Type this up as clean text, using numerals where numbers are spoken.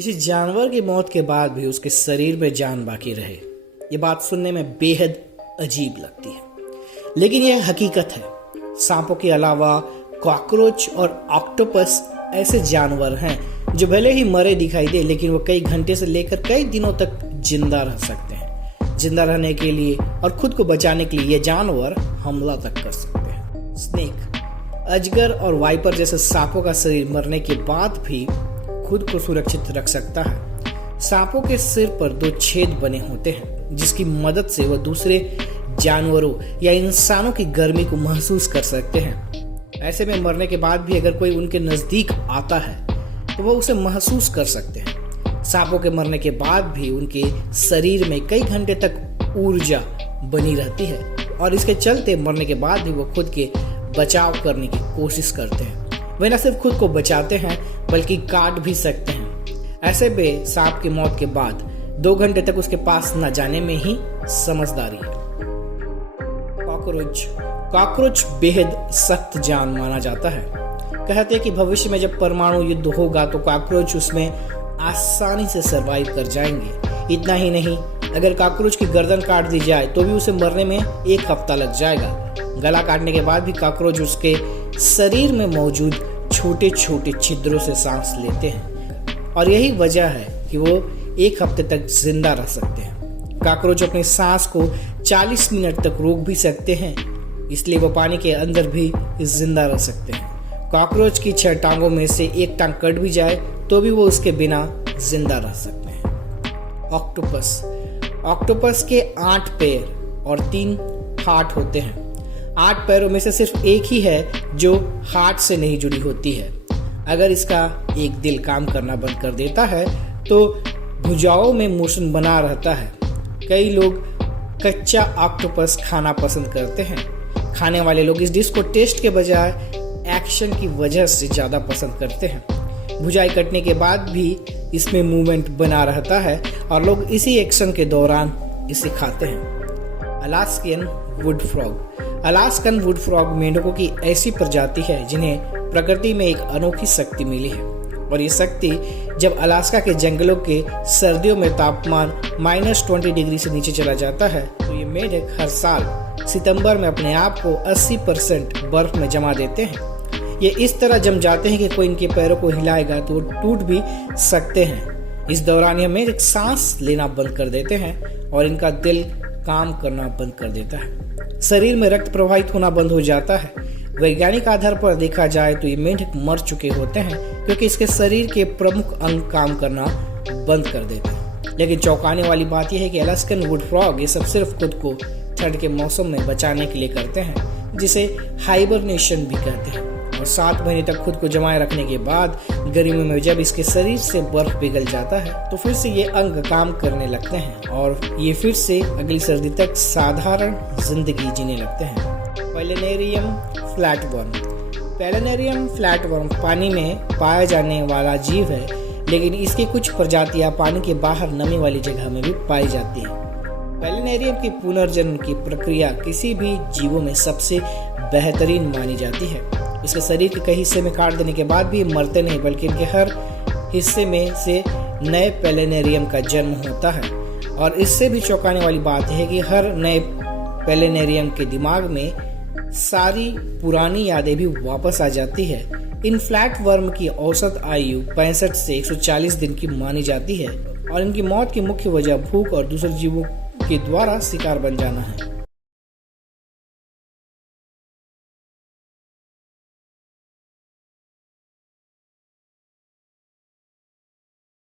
किसी जानवर की मौत के बाद भी उसके शरीर में जान बाकी रहे, ये बात सुनने में बेहद अजीब लगती है, लेकिन यह हकीकत है। सांपों के अलावा कॉकरोच और ऑक्टोपस ऐसे जानवर हैं जो भले ही मरे दिखाई दे, लेकिन वो कई घंटे से लेकर कई दिनों तक जिंदा रह सकते हैं। जिंदा रहने के लिए और खुद को बचाने के लिए ये जानवर हमला तक कर सकते हैं। स्नेक, अजगर और वाइपर जैसे सांपों का शरीर मरने के बाद भी खुद को सुरक्षित रख सकता है। सांपों के सिर पर 2 छेद बने होते हैं, जिसकी मदद से वह दूसरे जानवरों या इंसानों की गर्मी को महसूस कर सकते हैं। ऐसे में मरने के बाद भी अगर कोई उनके नजदीक आता है तो वह उसे महसूस कर सकते हैं। सांपों के मरने के बाद भी उनके शरीर में कई घंटे तक ऊर्जा बनी रहती है और इसके चलते मरने के बाद भी वो खुद के बचाव करने की कोशिश करते हैं। वे न सिर्फ खुद को बचाते हैं बल्कि काट भी सकते हैं। ऐसे में सांप की मौत के बाद 2 घंटे तक उसके पास न जाने में ही समझदारी है। कॉकरोच बेहद सख्त जान माना जाता है। कहते हैं कि भविष्य में जब परमाणु युद्ध होगा तो कॉकरोच उसमें आसानी से सरवाइव कर जाएंगे। इतना ही नहीं, अगर कॉकरोच की गर्दन काट दी जाए तो भी उसे मरने में 1 हफ्ता लग जाएगा। गला काटने के बाद भी कॉकरोच उसके शरीर में मौजूद छोटे छोटे छिद्रों से सांस लेते हैं और यही वजह है कि वो 1 हफ्ते तक जिंदा रह सकते हैं। कॉकरोच अपनी सांस को 40 मिनट तक रोक भी सकते हैं, इसलिए वो पानी के अंदर भी जिंदा रह सकते हैं। कॉकरोच की 6 टांगों में से 1 टांग कट भी जाए तो भी वो उसके बिना जिंदा रह सकते हैं। ऑक्टोपस के 8 पैर और 3 हार्ट होते हैं। 8 पैरों में से सिर्फ 1 ही है जो हार्ट से नहीं जुड़ी होती है। अगर इसका एक दिल काम करना बंद कर देता है तो भुजाओं में मोशन बना रहता है। कई लोग कच्चा ऑक्टोपस खाना पसंद करते हैं। खाने वाले लोग इस डिश को टेस्ट के बजाय एक्शन की वजह से ज़्यादा पसंद करते हैं। भुजाई कटने के बाद भी इसमें मूवमेंट बना रहता है और लोग इसी एक्शन के दौरान इसे खाते हैं। अलास्कन वुड फ्रॉग मेंढकों की ऐसी प्रजाति है जिन्हें प्रकृति में एक अनोखी शक्ति मिली है, और ये शक्ति जब अलास्का के जंगलों के सर्दियों में तापमान -20 डिग्री से नीचे चला जाता है तो ये मेंढक हर साल सितंबर में अपने आप को 80% बर्फ में जमा देते हैं। ये इस तरह जम जाते हैं कि कोई इनके पैरों को हिलाएगा तो वो टूट भी सकते हैं। इस दौरान ये मेंढक सांस लेना बंद कर देते हैं और इनका दिल काम करना बंद कर देता है। शरीर में रक्त प्रवाहित होना बंद हो जाता है। वैज्ञानिक आधार पर देखा जाए तो ये मेंढक मर चुके होते हैं क्योंकि इसके शरीर के प्रमुख अंग काम करना बंद कर देते हैं। लेकिन चौंकाने वाली बात यह है कि अलास्कन वुड फ्रॉग ये सब सिर्फ खुद को ठंड के मौसम में बचाने के लिए करते हैं, जिसे हाइबरनेशन भी कहते हैं। और 7 महीने तक खुद को जमाए रखने के बाद गर्मियों में जब इसके शरीर से बर्फ पिघल जाता है तो फिर से ये अंग काम करने लगते हैं और ये फिर से अगली सर्दी तक साधारण जिंदगी जीने लगते हैं। पैलिनेरियम फ्लैटवर्म पानी में पाया जाने वाला जीव है, लेकिन इसकी कुछ प्रजातियां पानी के बाहर नमी वाली जगह में भी पाई जाती है। पैलिनेरियम की पुनर्जन्म की प्रक्रिया किसी भी जीवों में सबसे बेहतरीन मानी जाती है। इसके शरीर के कई हिस्से में काट देने के बाद भी मरते नहीं, बल्कि इनके हर हिस्से में से नए पैलिनेरियम का जन्म होता है। और इससे भी चौंकाने वाली बात है कि हर नए पैलिनेरियम के दिमाग में सारी पुरानी यादें भी वापस आ जाती है। इन फ्लैट वर्म की औसत आयु 65 से 140 दिन की मानी जाती है और इनकी मौत की मुख्य वजह भूख और दूसरे जीवों के द्वारा शिकार बन जाना है।